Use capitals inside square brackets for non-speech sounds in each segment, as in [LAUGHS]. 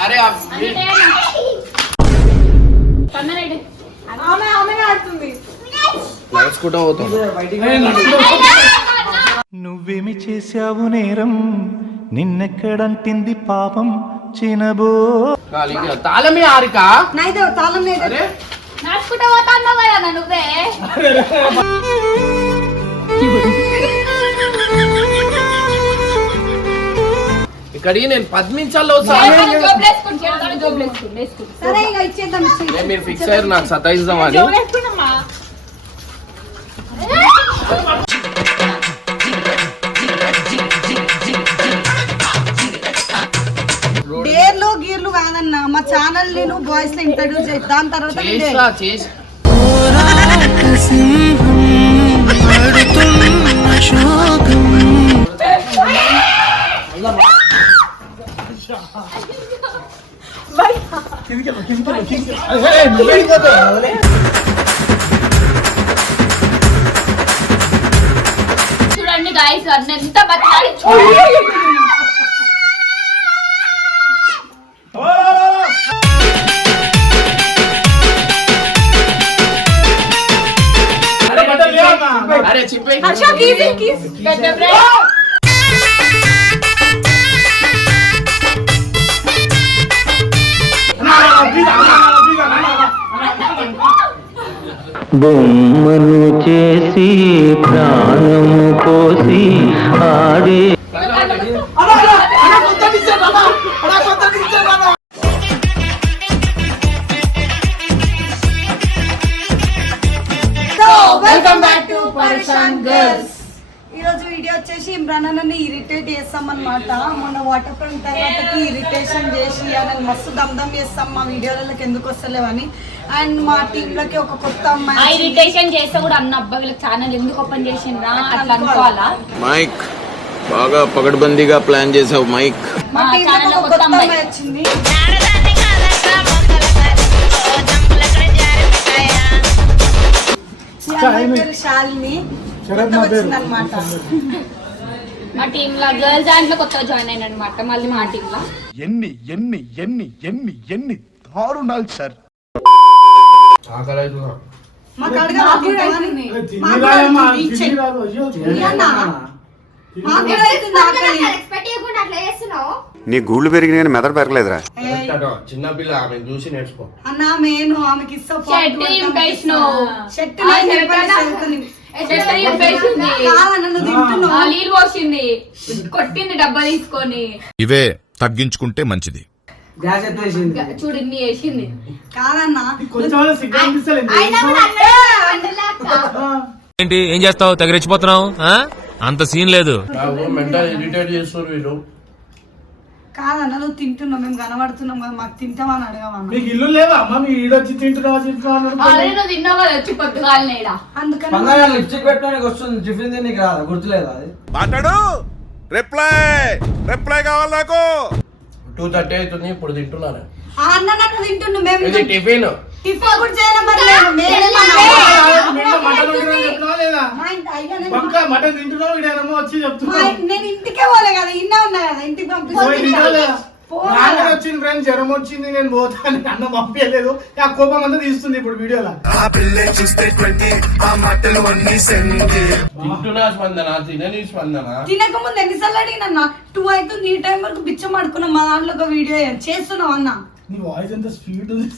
అరే నువ్వేమి చేశావు నేరం? నిన్నెక్కడంటింది పాపం చినబో. తాళమే ఆరిక నైదే తాళం లేదు అరే నడుచుకుంటూ పోతా అన్నావు కదా నువ్వే ఇచ్చేద్దాం నేను మీరు ఫిక్స్ అయ్యారు నాకు వేసుకున్నామా డేర్లు గీర్లు కాదన్న మా ఛానల్ నేను బాయ్స్లో ఇంట్రడ్యూస్ చేసి దాని తర్వాత వీడియో చేస్తా చేసి చూడండి గాయస్ అన్న ఎంత బతికాలి చూడండి అరే చెప్పే హర్ష కీస్ కీస్ పెద్ద బ్రెడ్ బొమ్మను చేసి ప్రాణము పోసి ఆడే సో వెల్కమ్ బ్యాక్ టు పరిశాన్ గర్ల్స్ ఈ రోజు వీడియో వచ్చేసి ఇమ్రాన్ అన్నని ఇరిటేట్ చేస్తాం అనమాట మొన్న వాటర్ ఫ్రంట్ తర్వాతకి ఇరిటేషన్ చేసి అని మస్తు దమ్దమ్ చేస్తాం. మా వీడియోలకి ఎందుకు వస్తలేవని అండ్ మా టీమ్లోకి ఒక కొత్త అమ్మాయి ఇరిటేషన్ చేస్తే కూడా అన్న అబ్బా వీళ్ళకి ఛానల్ ఎందుకు ఓపెన్ చేసిండ్రా? అట్లా అనుకోవాలా? మైక్ బాగా పగడ్బందీగా ప్లాన్ చేసావు మైక్. మా ఒక కొత్త అమ్మాయి వచ్చింది. శాలిని. మా టీమ్లో గర్ల్స్ దాంట్లో కొత్తగా జాయిన్ అయిన అనమాట మళ్ళీ మా టీమ్లో ఎన్ని ఎన్ని ఎన్ని ఎన్ని ఎన్ని దారుణాలు సార్. మాకు అడగాలి. నీ గూళ్ళు పెరిగిన కానీ మెదడు పెరగలేదురా. చిన్న పిల్ల ఆమె చూసి నేర్చుకో. అన్న మేను ఆమెకి ఇస్తా షర్ట్ నీళ్ళు పోసింది. కొట్టింది డబ్బా తీసుకొని. ఇవే తగ్గించుకుంటే మంచిది. చూడు ఇన్ని వేసింది కాదన్న. ఏంటి ఏం చేస్తావు? తెగ రెచ్చిపోతున్నావు ఆ? అంత సీన్ లేదు. నాకు మెంటల్ ఇరిటేట్ చేస్తారు వీళ్ళు. కాదన్న నువ్వు తింటున్నావు మేము కనబడుతున్నాం కదా మాకు తింటామని అడగమన్న మీకు ఇల్లు లేవా? అమ్మ మీ ఈడొచ్చి తింటున్నావా తింటున్నావా? ఆల్రెడీ నువ్వు తిన్నావు? కదా వచ్చి పొద్దుగాలనే ఈడ. అందుకని లిప్స్టిక్ పెట్టుకోనికి వస్తుంది టిఫిన్ తినడానికి రాదా గుర్తులేదా అది? మాట్లాడు! రిప్లై రిప్లై కావాలి నాకు! టూ థర్టీ అవుతుంది ఇప్పుడు తింటున్నాను. ఆ అన్న నన్ను తింటున్నావు మేము ఇది టిఫిన్ టిఫిన్ కూడా చేయాలి మరి లేదు. మేమే మా నిన్న మటన్ వండినా చెప్తున్నావా లేదా? మా ఇంటి అయ్యా నేను పక్క మటన్ తింటున్నావు ఇడేమో వచ్చి మా చెప్తున్నావు ఇంటి- నేను ఇంటికే పోలే కదా ఇన్నే ఉన్నా కదా ఇంటికి పోయి? పంపిస్తాను నాకు వచ్చింది ఫ్రెండ్ జ్వరం వచ్చింది నేను పోతాను అన్న పంపించలేదు. ఆ కోపం అంతా తీస్తుంది ఇప్పుడు వీడియోలో. తింటున్నా స్పందన తినని స్పందన. తినక ముందు ఎన్నిసార్లు అడిగినా టూ అవుతుంది ఈ టైం వరకు బిచ్చం ఆడుకున్నాం మా దాంట్లో ఒక వీడియో చేస్తున్నావు అన్న. నీ వాయిస్ ఎంత స్పీడ్ ఉంది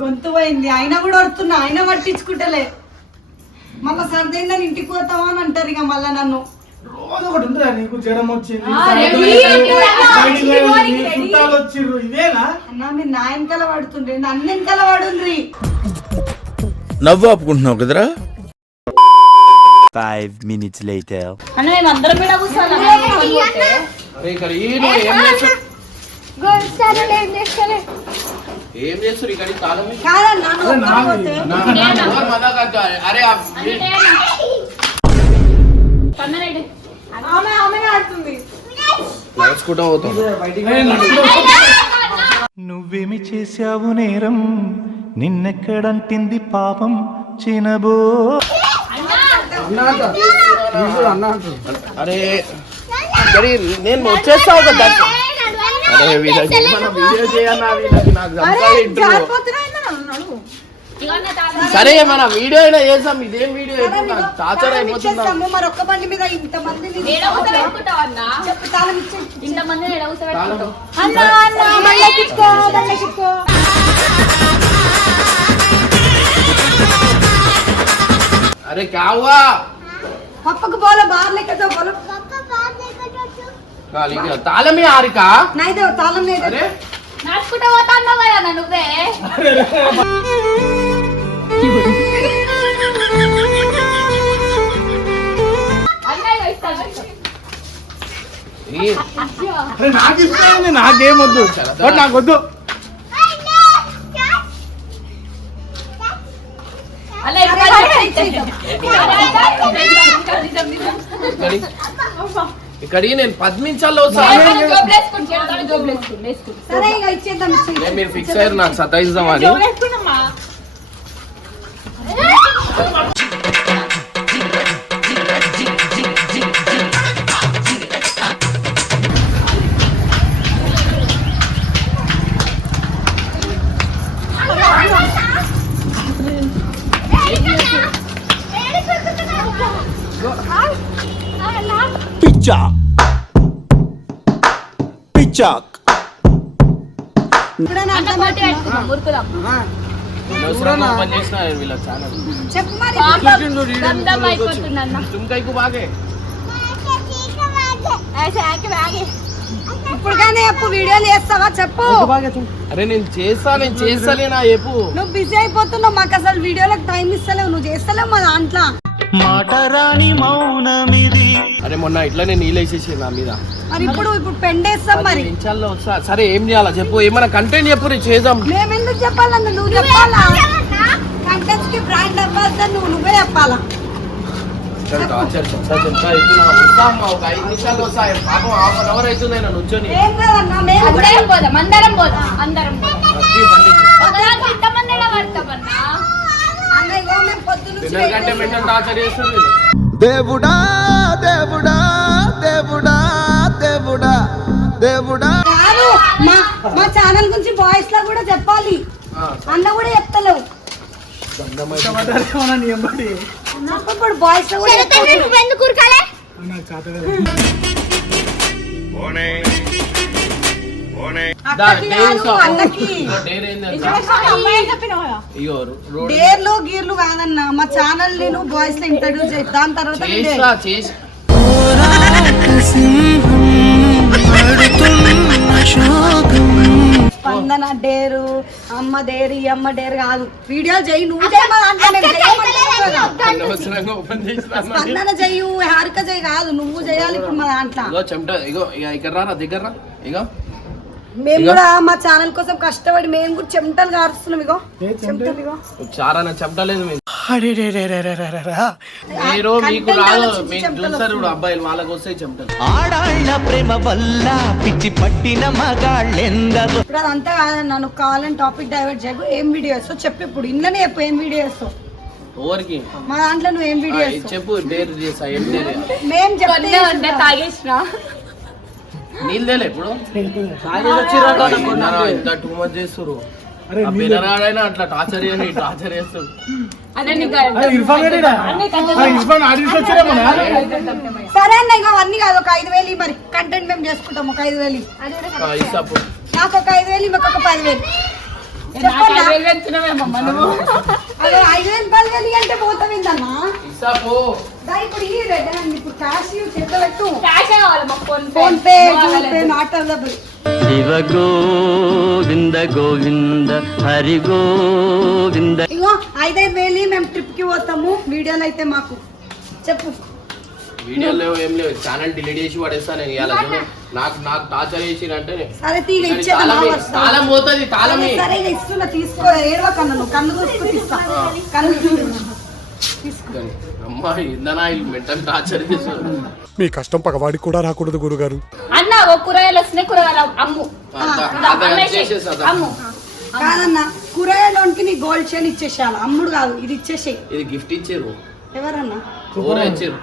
గొంతు పోయింది అయినా కూడా వస్తున్నా అయినా పట్టించుకుంటలే. మళ్ళా సర్దైందని ఇంటికి పోతావా అని అంటారు ఇక మళ్ళా నన్ను. రోజు ఒకటి ఉంటుందా నీకు జ్వరం వచ్చింది. చుట్టాలు వచ్చిర్రు. ఇదేనా? అన్న మీరు నా వెనకాల పడుతుండ్రి నన్ను వెనకాల పడుండ్రి నవ్వు ఆపుకుంటున్నావు కదరా? అన్న మేము అందరం అరే ఇక్కడ ఈడు ఏం చేస్తారు ఏం చేస్తారు? కాదన్నా నా-? అరే ఆమె ఆమె ఆడుతుంది. నడుచుకుంటూ పోతాం నువ్వేమి చేశావు నేరం? నిన్నెక్కడంటింది పాపం చినబో అరే మరి నేను వచ్చేస్తా ఒక దట్ అరే వీళ్ళకి ఏమన్నా వీడియో చేయన్నా వీళ్ళకి నాకు. సరే మన వీడియో అయినా చేస్తాం ఇదేం వీడియో నాకు టార్చర్ అయిపోతుందా? ఇచ్చేస్తాము, మరి ఒక్క బండి మీద ఇంత మంది ఏడ తాళం కూర్చోబెట్టుకుంటావు అన్న అన్న మళ్ళెక్కించుకో మళ్ళెక్కించుకో అరే కావా పప్పకు పోలే బార్ లెక్క దో పోలో కాలికి తాళమే ఆరిక? నైదే తాళం లేదు. అరే. నడుచుకుంటూ పోతా అన్నావు కదా అన్న నువ్వే? అన్నయ్య ఇస్తాను నాకు నాకేం వద్దు. నాకు వద్దు. ఇక్కడి ఇక్కడికి నేను పది నిమిషాల్లో మీరు ఫిక్స్ అయ్యారు నాకు సతాయిస్తాం బాగే. ఇప్పుడు కానీ చెప్పు వీడియోలు చేస్తావా చెప్పు. అరే నేను చేస్తా నేను చేస్తాలేనా చెప్పు. నువ్వు బిజీ అయిపోతున్నావు మాకు అసలు వీడియోలకు టైం ఇస్తలేవు నువ్వు చేస్తలేవు మా దాంట్లో. మాట రాని మౌనమిది. అరే మొన్న ఇట్లా నేను నీళ్ళేసేసి నా మీద. మరి ఇప్పుడు ఇప్పుడు పెండేస్తాం మరి. నిమిషాల్లో వస్తా. సరే ఏం చేయాలా? చెప్పు ఏమైనా కంటెంట్ చెప్పు నేను చేద్దాం. మేము ఎందుకు చెప్పాలన్న నువ్వు చెప్పాలా? కంటెంట్స్కి బ్రాండ్ అవ్వాలి నువ్వు నువ్వే చెప్పాలా? చెప్తా చెప్తా చెప్తా ఇస్తున్నా వస్తా అమ్మా ఒక ఐదు నిమిషాలు వస్తా. పాపం హాఫ్ అన్ అవర్ అవుతుంది నేను నుంచొని ఏం కాదన్నా మేము కూడా అందరం పోదాం అందరం పోదాం. అందరం పోదాం వస్తే బండి ఒకదానికి ఇంతమంది ఎడ పడతామన్నా అన్న ఇగో మేము మెంటల్ టార్చర్ చేస్తుంది దేవుడా దేవుడా దేవుడా దేవుడా దేవుడా. కాదు మా మా ఛానల్ గురించి బాయ్స్ లా కూడా చెప్పాలి. అన్న కూడా చెప్తలేవు. ఏమన్నా నీ ఎంబడి చెప్పు ఇప్పుడు బాయ్స్లో కూడా చెప్పాలి. ఎందుకు ఉరకాలే నాకు చేత కాదు. డేర్లు గీర్లు కాదన్న మా ఛానల్ నేను బాయ్స్లో ఇంట్రడ్యూస్ చేసి దాని తర్వాత స్పందన డేరు అమ్మ డేరు ఈ అమ్మ డేరు కాదు. వీడియో చెయ్యి నువ్వు స్పందన చెయ్యు హారిక చెయ్యి కాదు నువ్వు చేయాలి ఇప్పుడు మా దాంట్లో. ఇగో చెమట ఇగో ఇక ఇక్కడ రా దగ్గర రా ఇగో. మేము కూడా మా ఛానల్ కోసం కష్టపడి మేము కూడా చెమటలు కారుస్తున్నాం ఇగో. చెమటలు? ఇగో. చాలా నా చెమటలేదు అరెరెరెరెరెరెరెరా. మీరు మీకు రాదు మీకు చూస్తారు ఇప్పుడు అబ్బాయిలు వాళ్ళకి వస్తాయి చెమటలు ఆడాళ్ళ ప్రేమ వల్ల పిచ్చి పట్టిన మగాళ్ళెందరో ఇప్పుడు అదంతా కాదన్న నువ్వు కావాలని టాపిక్ డైవర్ట్ చేయకు ఏం వీడియో వేస్తావు చెప్పు ఇప్పుడు ఇంట్లోనే చెప్పు ఏం వీడియో వేస్తావు ఓవర్కి మా దాంట్లో నువ్వు ఏం వీడియో చెప్పు డేర్ చేస్తా ఏం డేర్ మేము చెప్తే ఉంటే తాగేసిన నీళ్ళు తేలే ఇప్పుడు ఇంత టూ మచ్ చేస్తారు అట్లా టార్చర్ చేయని టార్చర్ వచ్చారేమన్నా సరే అన్న ఇంకా అవన్నీ కాదు ఒక ఐదు వేలు మరి కంటెంట్ మేము చేసుకుంటాం ఒక ఐదు వేలు. నాకు ఒక ఐదు వేలు మాకు ఒక పదివేలు. ఐదు వేలు వేలు అంటే ఇప్పుడు ఈ ఇప్పుడు cash PhonePe. Google Pay not available Shiva Govinda Govinda Hari Govinda. ఇగో ఐదైదు వేలు మేము ట్రిప్కి పోతాము. వీడియోలు అయితే మాకు చెప్పు. వీడియోలు లేవు ఏం లేవు. ఛానల్ డిలీట్ చేసి పడేస్తా నేను ఇవాళ. చూడు నాకు నాకు టార్చర్ చేసిరంటే సరే తీగ ఇచ్చేదా తాళం తాళం పోతుంది తాళమే సరే ఇక ఇస్తున్నా తీసుకో. ఏడవకన్నా నువ్వు కన్ను చూసుకు తీస్తా కన్ను చూసుకో అమ్మా ఇందనా మెంటల్ టార్చర్ చేస్తారు మీ కష్టం పగవాడికి కూడా రాకూడదు గురుగారు. అన్న ఓ కూరగాయలు వస్తున్నాయి కూరగాయలు అమ్ము. కాదన్నా కూరగాయలోనికి నీ గోల్డ్ చైన్ ఇచ్చేసేయాలి అమ్ముడు కాదు ఇది ఇచ్చేసేయి. ఇది గిఫ్ట్ ఇచ్చారు. ఎవరన్నా? ఊరే ఇచ్చారు?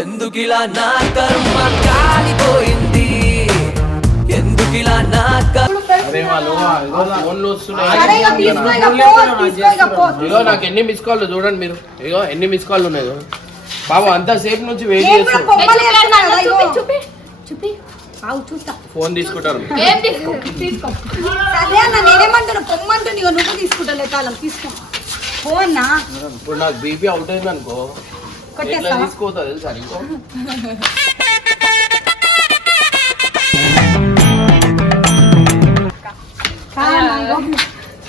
ఎందుకు ఇలా నా కర్మ కాలిపోయింది? ఎందుకు ఇలా నా ఇగో నాకు ఎన్ని మిస్ కాల్ చూడండి మీరు. ఇగో ఎన్ని మిస్ కాల్ ఉన్నాయి బాబు అంతసేపు నుంచి వెయిట్ చేస్తాను చూస్తా. ఫోన్ తీసుకుంటారు. సరే అన్న నేనేమంటాను పొమ్మంటుంది నువ్వు తీసుకుంటా కాలం తీసుకో. ఫోన్ ఇప్పుడు నాకు బీపీ అవుట్ అయింది అనుకో తీసుకోతా తెలుసా నీకు?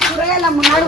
కూరగాయలు అమ్మున్నాడు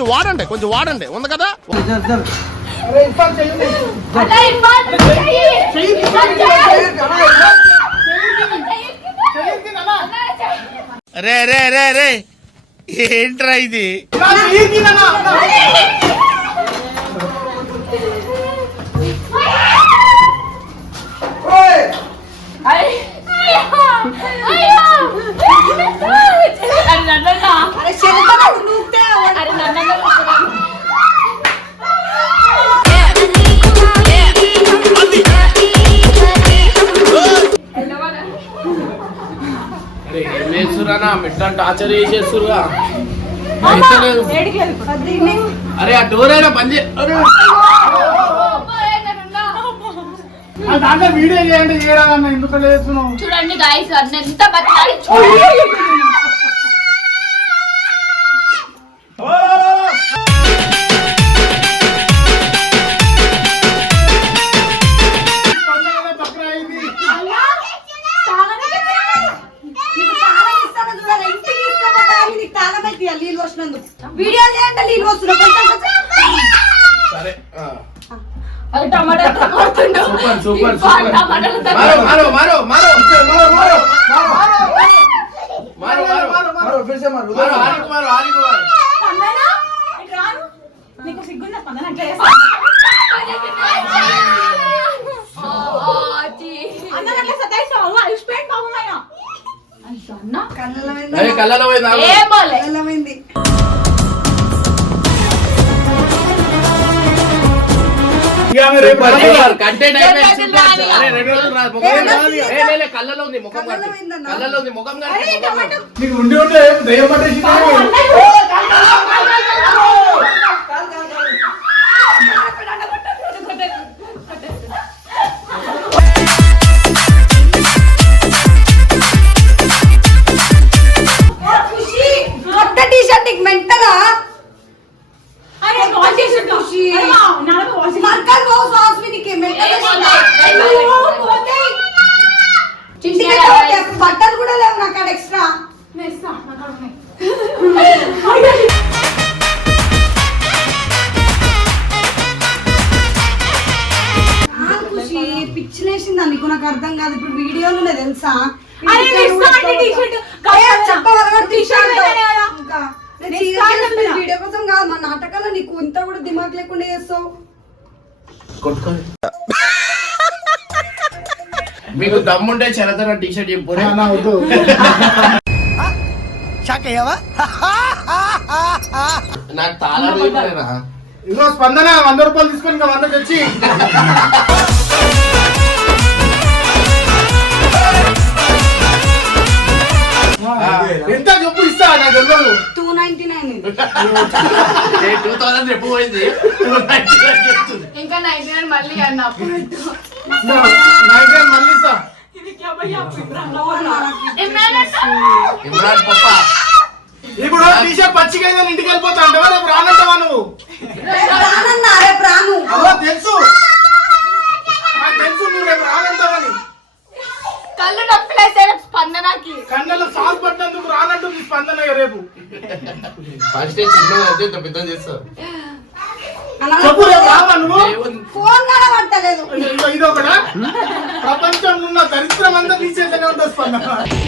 కొంచెం వాడండి కొంచెం వాడండి. ఉంది కదా? రే రే రే రే. ఏంట్రా ఇది? అరే మిట్టంట ఆచరి అరే ఆ డోర్ అయినా పని దాంట్లో వీడియో చేయండి ఎందుకు లేస్తున్నావు చూడండి గాయస్ అన్న ఎంత బతికాలి వీడియో చేయండి నీళ్ళు వస్తున్నావు సరే ఆ. అది టమాటా కొడుతుండు? సూపర్ సూపర్ ఈ పాన్ సూపర్ టమాటాలతో మారో మారో మారో మారో మారో మారో మారో. మారో మారో మారో ఫిర్ సే మారో మారో ఆరికి మారో ఆరికి మారో నీకు సిగ్గుందా? పక్కన అరే కళ్ళలో పోయింది ఆగు. కళ్ళమైంది కళ్ళలో ఉంది ముఖం కళ్ళలో ఉంది ముఖం నీకు ఉండి ఉంటే దయ్యం పట్టేసి మెంటలా अरे वॉशिंग मशीन मरकर वो सॉस भी निकले దమ్ముంటే చరదన టీ షర్ట్ చెప్పు నా వద్దు. [LAUGHS] [LAUGHS] నాకు తాళాలు చెప్పలేరా ఇదిగో స్పందన వంద రూపాయలు తీసుకొని ఇంకా వంద తెచ్చి ఆ, ఎంత చెప్పు ఇస్తా నాకు తెలియదు. Two ninety nine two thousand చెప్పు పోయింది. ఇంకా నైన్టీ నైన్ మళ్ళీ అన్న అప్పుడు నైట్ మళ్ళీ ఇస్తా. ఇమ్రాన్ పప్ప. ఇప్పుడు టీషర్ట్ పచ్చిగా అయిందని ఇంటికి వెళ్ళిపోతా అంటే రేపు రానంటావా నువ్వు? ప్రాణన్నా రే ప్రాణు. అవ్వ తెలుసు. తెలుసు నువ్వు రేపు రానంటావని కళ్ళు నొప్పిలేసే స్పందనకి కన్నెల సాగు పట్టినందుకు రానంటుంది స్పందన రేపు. ఫస్ట్ చిన్న పెద్ద చేస్తారు చెప్పు రావా నువ్వు? ఫోన్ కూడా ఇదిగో ఇది ఒకటా ప్రపంచంలో ఉన్న దరిద్రం అంతా నీ చేతనే ఉంటుంది స్పందన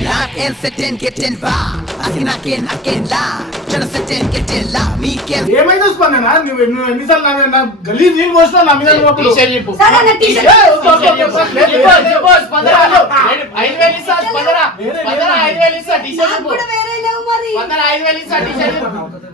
Knockin', sittin', gettin' by. I can knockin', knockin' loud. Tryna sittin', gettin' loud. Me get ఏమైందో స్పందన నువ్వు నువ్వు ఎన్నిసార్లు నా మీద నా గలీజ్ నీళ్ళు పోసినావు నా మీద నువ్వు అప్పుడు? టీషర్ట్ చెప్పు. సరే నా టీ షర్ట్ ఏ, వద్దు, వద్దు, వద్దు, వద్దు, లేదు, చెప్పు, లేదు, చెప్పు, స్పందన. నేను ఐదు వేలు ఇస్తా, స్పందన. స్పందన ఐదు వేలు ఇస్తా, టీషర్ట్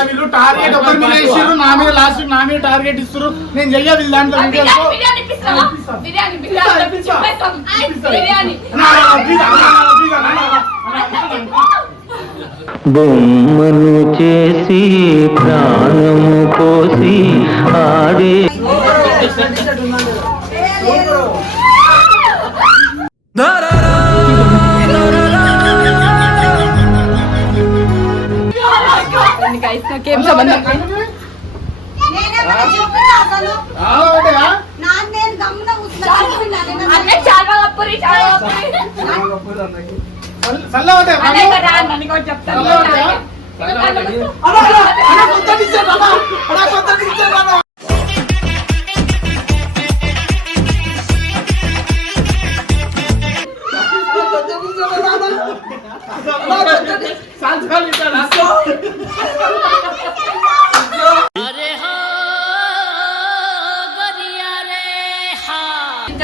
వీళ్ళు టార్గెట్ ఒకరి మీద ఇచ్చిర్రు నా మీద లాస్ట్ నా మీద టార్గెట్ ఇస్తారు నేను వీళ్ళు దాంట్లో బొమ్మను చేసి ప్రాణము పోసి ఆడే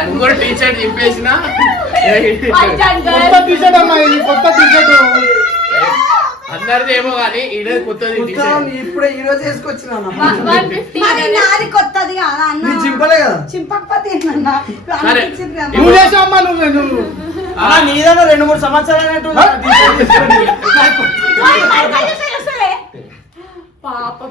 ఇంకోటి టీషర్ట్ చింపేసిన కొత్త టీషర్ట్ అమ్మా ఇది కొత్త టీషర్ట్ అందరిది ఏమో కానీ ఈడ కొత్తది ఇప్పుడే ఈ రోజు వేసుకొచ్చినా వన్ ఫిఫ్టీ మరి నాది కొత్తది కాదా అన్న చింపలే కదా? చింపకపోతే. నువ్వు చేసావమ్మా నువ్వు నువ్వు. నీదన్నా రెండు మూడు సంవత్సరాలు అయినట్టు [LAUGHS] పాపం.